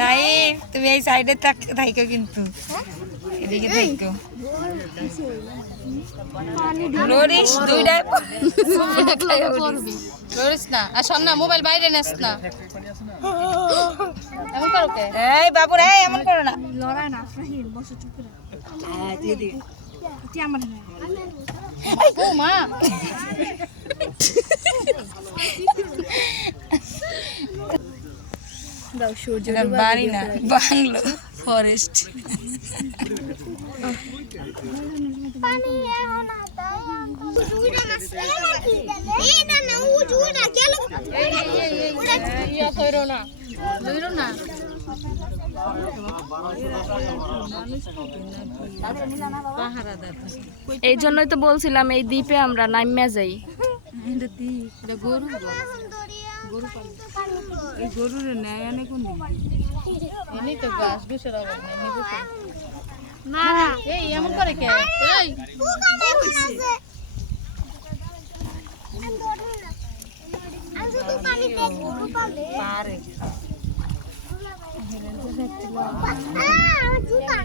নাই তুমি এই সাইডে থাইকো কিন্তু। এদিকে থাইকো। দুইটাই না আর শোন না মোবাইল বাইরে নেস না। এমন করো কে? এই বাবুর এই এমন করো না। লড়াই না ফাহিম বসে চুপ করে। তুই আমার মা। বাড়ি না বাংলো ফরেস্ট এই না না ও উড়া গেল ইয়া কইরো না লইরো না এই জন্যই তো বলছিলাম এই দ্বীপে আমরা নাইমা যাই। এটা গরু গরু এই গরুর নেয় আনে কোন এমনি তো গাছ গুছের অভাব নেই এমনি না। এই এমন করে কে? এই! পারে। আমার জুতা।